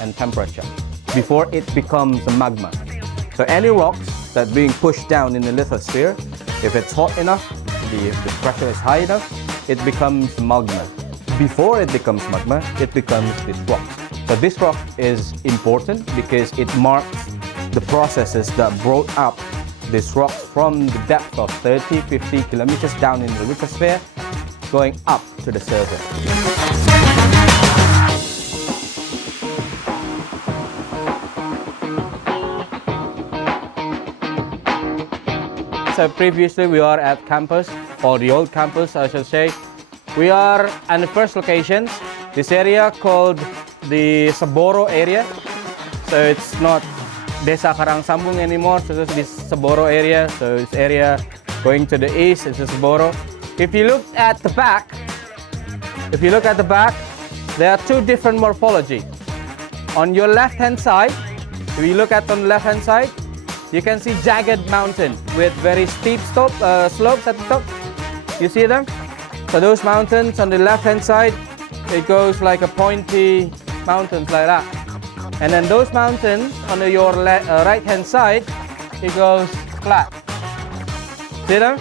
and temperature before it becomes a magma. So any rocks that being pushed down in the lithosphere, if it's hot enough, the pressure is high enough, it becomes magma. Before it becomes magma, it becomes this rock. So this rock is important because it marks the processes that brought up these rocks from the depth of 30, 50 kilometers down in the lithosphere, going up to the surface. So previously we are at campus, or the old campus I should say. We are at the first locations, this area called the Saboro area. So it's not Desa Karangsambung anymore, so it's this Saboro area. So this area going to the east is the Saboro. If you look at the back, there are two different morphology. On your left-hand side, if you look at on the left-hand side, you can see jagged mountain with very steep slopes at the top. You see them? So those mountains on the left-hand side, it goes like a pointy mountains like that. And then those mountains on your right-hand side, it goes flat. See them?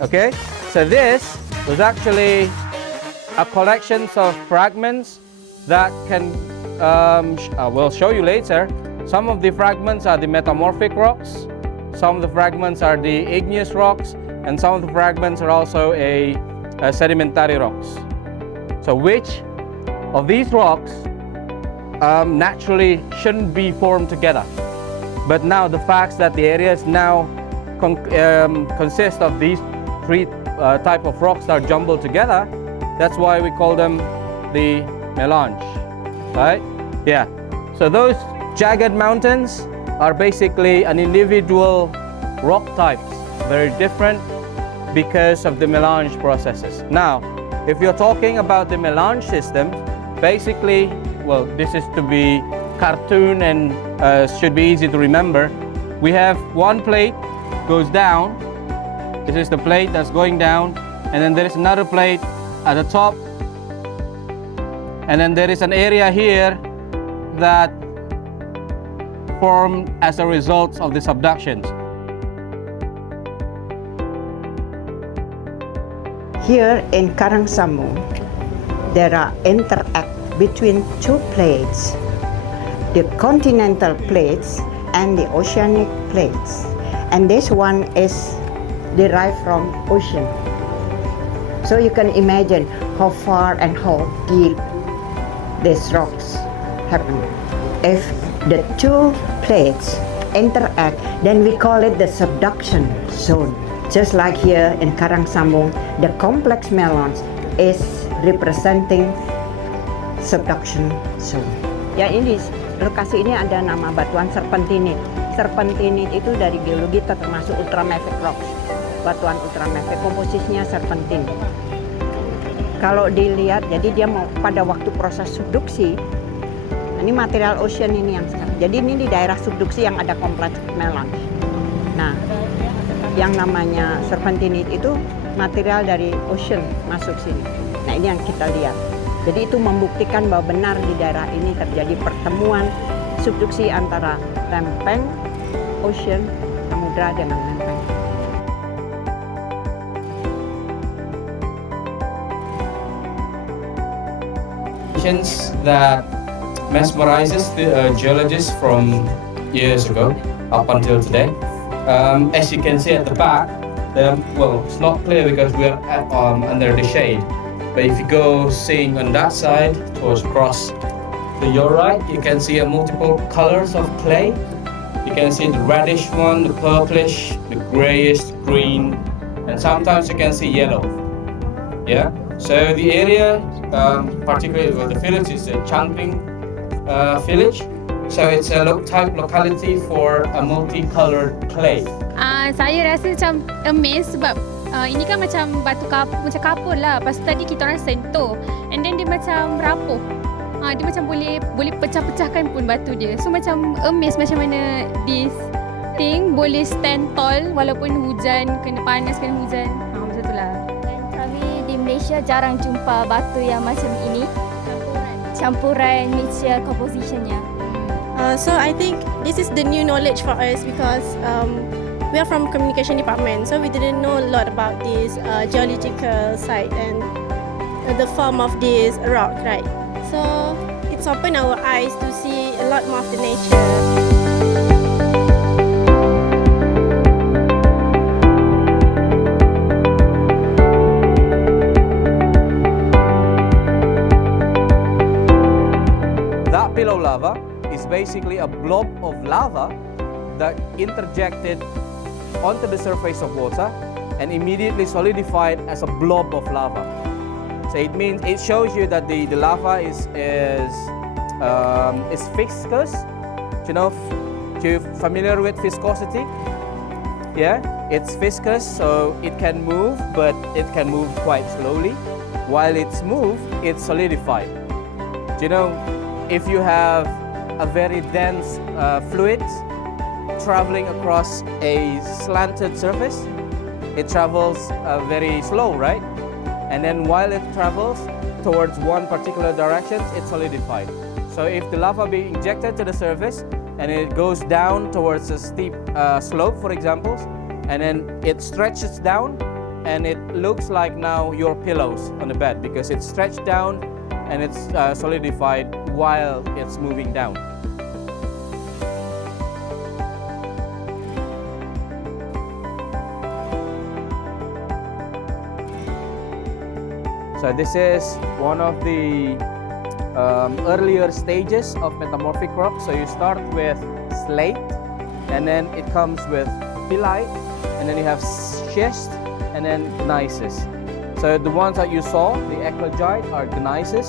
Okay. So this was actually a collection of fragments that can, we'll show you later. Some of the fragments are the metamorphic rocks, some of the fragments are the igneous rocks, and some of the fragments are also a sedimentary rocks. So which of these rocks naturally shouldn't be formed together. But now the fact that the areas now consist of these three type of rocks that are jumbled together, that's why we call them the melange, right? Yeah. So those jagged mountains are basically an individual rock types, very different because of the melange processes. Now, if you're talking about the melange system, basically, well, this is to be cartoon and should be easy to remember. We have one plate goes down. This is the plate that's going down, and then there is another plate at the top, and then there is an area here that formed as a result of the subductions. Here in Karangsambung, there are interact between two plates, the continental plates and the oceanic plates. And this one is derived from ocean. So you can imagine how far and how deep these rocks happen. If the two plates interact, then we call it the subduction zone. Just like here in Karangsambung, the complex melange is representing subduction zone. Ya, ini lokasi ini ada nama batuan serpentinit. Serpentinit itu dari geologi termasuk ultramafic rocks. Batuan ultramafic komposisinya serpentin. Kalau dilihat, jadi dia mau pada waktu proses subduksi. Ini material ocean ini yang sekarang. Jadi ini di daerah subduksi yang ada kompleks melange. Nah, yang namanya serpentinit itu material dari ocean masuk sini. Nah, ini yang kita lihat. Jadi itu membuktikan bahwa benar di daerah ini terjadi pertemuan subduksi antara lempeng ocean, samudra dengan lempeng. That mesmerizes the geologists from years ago up until today. As you can see at the back, well, it's not clear because we are under the shade. But if you go seeing on that side, towards across to your right, you can see multiple colors of clay. You can see the reddish one, the purplish, the grayish, green, and sometimes you can see yellow. Yeah. So the area, particularly where the village is the Changping village. So it's a type locality for a multicolored clay. Saya rasa macam amazed sebab ini kan macam batu macam kapur lah. Lepas tadi kita orang sentuh, and then dia macam rapuh. Dia macam boleh pecah-pecahkan pun batu dia. So macam amazed macam mana this thing boleh stand tall walaupun hujan, kena panas, kena hujan. Macam tu lah. Dan kami di Malaysia jarang jumpa batu yang macam ini. campuran mixture compositionnya. So I think this is the new knowledge for us because we are from communication department, so we didn't know a lot about this geological site and the form of this rock, right? So it's opened our eyes to see a lot more of the nature. That pillow lava is basically a blob of lava that interjected onto the surface of water and immediately solidified as a blob of lava. So it means it shows you that the lava is viscous. You know, you're familiar with viscosity? Yeah, it's viscous, so it can move, but it can move quite slowly. While it's moved, it's solidified. You know, if you have a very dense fluid traveling across a slanted surface, it travels very slow, right? And then while it travels towards one particular direction, it's solidified. So if the lava be injected to the surface and it goes down towards a steep slope, for example, and then it stretches down and it looks like now your pillows on the bed because it's stretched down and it's solidified while it's moving down. So this is one of the earlier stages of metamorphic rock. So you start with slate, and then it comes with phyllite, and then you have schist, and then gneisses. So the ones that you saw, the eclogite, are gneisses,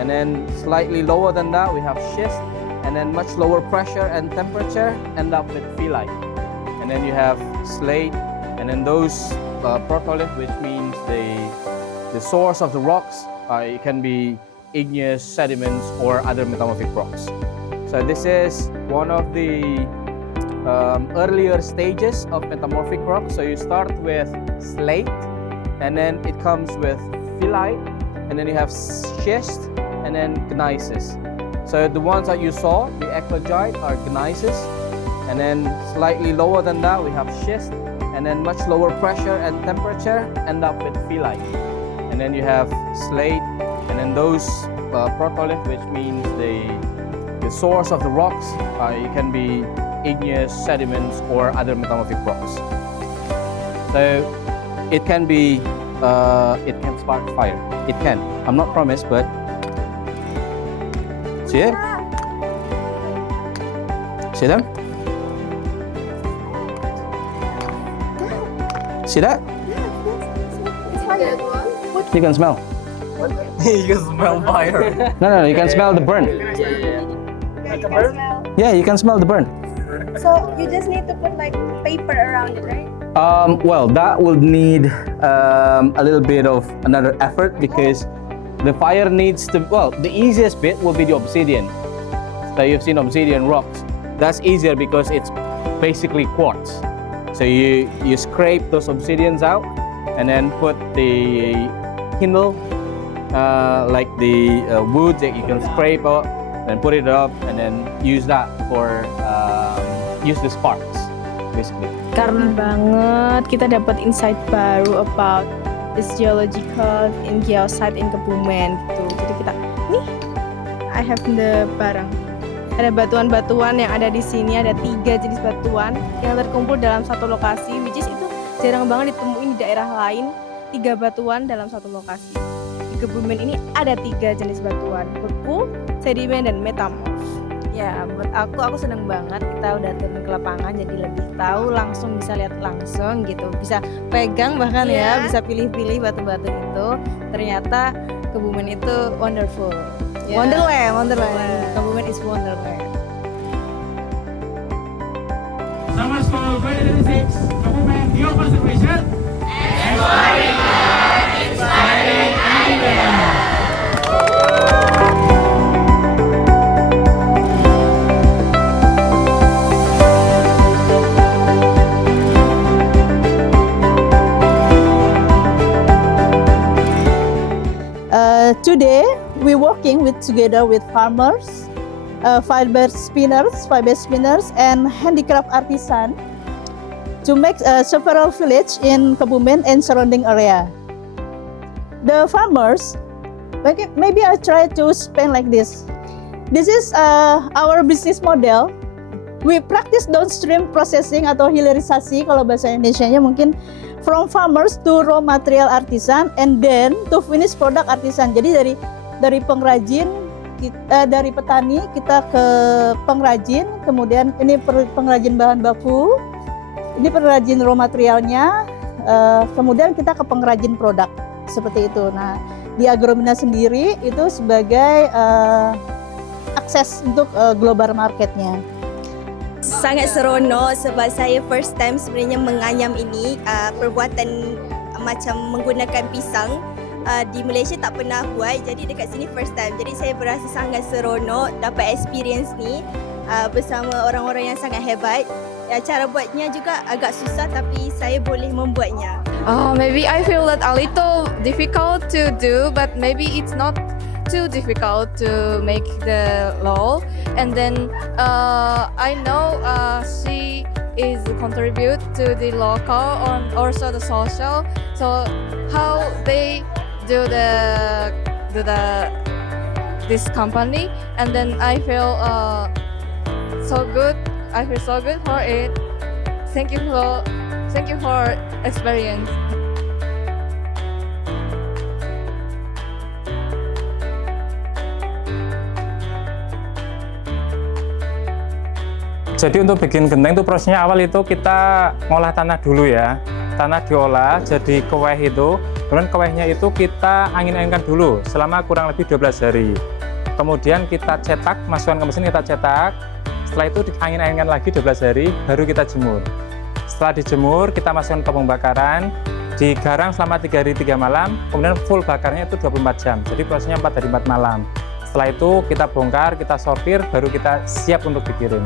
and then slightly lower than that we have schist, and then much lower pressure and temperature end up with phyllite. And then you have slate, and then those protolith, which means the source of the rocks. It can be igneous sediments or other metamorphic rocks. So this is one of the earlier stages of metamorphic rock. So you start with slate, and then it comes with phyllite, and then you have schist, and then gneisses. So the ones that you saw, the eclogite, are gneisses, and then slightly lower than that we have schist, and then much lower pressure and temperature end up with phyllite. And then you have slate, and then those protolith, which means the source of the rocks. It can be igneous sediments or other metamorphic rocks. So it can be, it can spark fire. It can. I'm not promised, but see it? See them? See that? You can smell. You can smell fire. No, you can smell the burn. Like a bird? Yeah, you can smell the burn. So you just need to put like paper around it, right? Well, that would need a little bit of another effort because the fire needs to, well, the easiest bit will be the obsidian. So you've seen obsidian rocks. That's easier because it's basically quartz. So you scrape those obsidians out and then put the kindle, like the wood that you can scrape up and put it up and then use that for, use the sparks, basically. Karena banget kita dapat insight baru about this geological in geosite in Kebumen gitu. Jadi kita nih, I have the barang. Ada batuan-batuan yang ada di sini, ada 3 jenis batuan yang terkumpul dalam satu lokasi, which is itu jarang banget ditemuin di daerah lain. 3 batuan dalam satu lokasi. Di Kebumen ini ada 3 jenis batuan, beku, sedimen, dan metamorf. Ya, buat aku seneng banget kita udah turun ke lapangan jadi lebih tahu langsung, bisa lihat langsung gitu, bisa pegang bahkan ya, bisa pilih-pilih batu-batu itu. Ternyata Kebumen itu wonderful. Wonderland. Kebumen is wonderland. Sama School 2026 Kebumen Geoconservation Exploring Earth, Inspiring Ideas. Today we walk working together with farmers, fiber spinners, and handicraft artisan to make several villages in Kebumen and surrounding area. The farmers, maybe I try to explain like this. This is our business model. We practice downstream processing atau hilirisasi kalau bahasa Indonesianya mungkin from farmers to raw material artisan and then to finish product artisan. Jadi dari pengrajin dari petani kita ke pengrajin, kemudian ini pengrajin bahan baku, ini pengrajin raw materialnya, kemudian kita ke pengrajin produk seperti itu. Nah, di Agromina sendiri itu sebagai akses untuk global marketnya. Sangat seronok sebab saya first time sebenarnya menganyam ini perbuatan macam menggunakan pisang. Di Malaysia tak pernah buat, jadi dekat sini first time. Jadi saya berasa sangat seronok dapat experience ni bersama orang-orang yang sangat hebat. Cara buatnya juga agak susah tapi saya boleh membuatnya. Maybe I feel that a little difficult to do, but maybe it's not too difficult to make the law. And then I know she is contribute to the local and also the social. So how they do this company, and then I feel so good. I feel so good for it. Thank you for experience. Jadi untuk bikin genteng itu prosesnya awal itu kita ngolah tanah dulu ya. Tanah diolah jadi keweh itu. Kemudian kewehnya itu kita angin-anginkan dulu selama kurang lebih 12 hari. Kemudian kita cetak, masukkan ke mesin kita cetak. Setelah itu diangin-anginkan lagi 12 hari, baru kita jemur. Setelah dijemur, kita masukkan ke pembakaran, digarang selama 3 hari 3 malam, kemudian full bakarnya itu 24 jam. Jadi prosesnya 4 hari 4 malam. Setelah itu kita bongkar, kita sortir, baru kita siap untuk dikirim.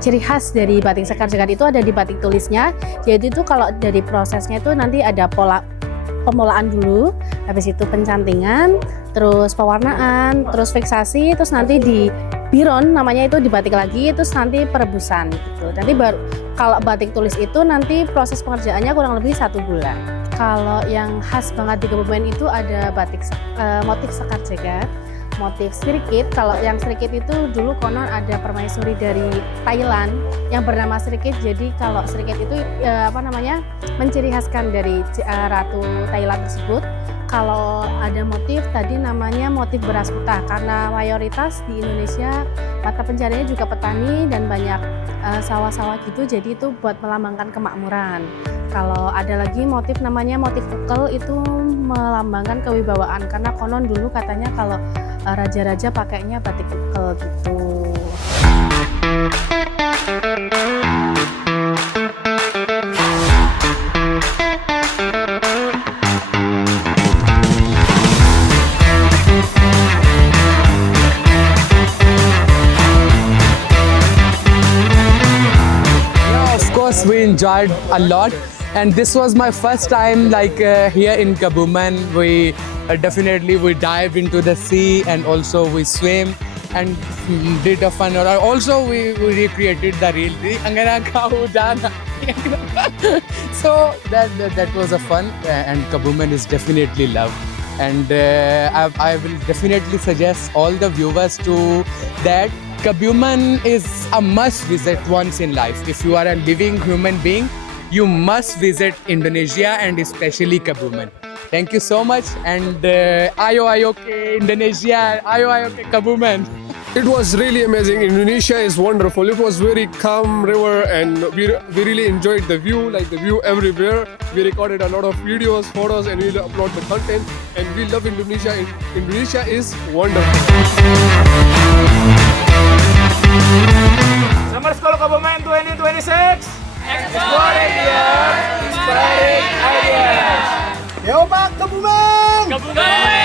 Ciri khas dari batik sekar-sekar itu ada di batik tulisnya, yaitu itu kalau dari prosesnya itu nanti ada pola pemulaan dulu, habis itu pencantingan, terus pewarnaan, terus fiksasi, terus nanti di biron namanya itu dibatik lagi, terus nanti perebusan gitu. Nanti baru kalau batik tulis itu nanti proses pengerjaannya kurang lebih 1 bulan. Kalau yang khas banget di Kebumen itu ada batik motif sekar-sekar, motif sirikit. Kalau yang sirikit itu dulu konon ada permaisuri dari Thailand yang bernama sirikit. Jadi kalau sirikit itu menciri khaskan dari ratu Thailand tersebut. Kalau ada motif tadi namanya motif beras putih karena mayoritas di Indonesia mata pencariannya juga petani dan banyak sawah-sawah gitu. Jadi itu buat melambangkan kemakmuran. Kalau ada lagi motif namanya motif ukel itu melambangkan kewibawaan karena konon dulu katanya kalau raja-raja pakainya batik ukel gitu. Yeah, of course we enjoyed a lot. And this was my first time here in Kebumen. We definitely dive into the sea and also we swim and did a fun. Also we recreated the reel. So that was a fun and Kebumen is definitely loved. And I will definitely suggest all the viewers to that Kebumen is a must visit once in life. If you are a living human being, you must visit Indonesia and especially Kebumen. Thank you so much and ayo ke Indonesia, ayo ke Kebumen. It was really amazing. Indonesia is wonderful. It was very calm river and we really enjoyed the view, the view everywhere. We recorded a lot of videos, photos and we upload the content and we love Indonesia. Indonesia is wonderful. Summer School Kebumen 2026. Exploring the earth, inspiring ideas. Yo Pak Kebumen! Kebumen!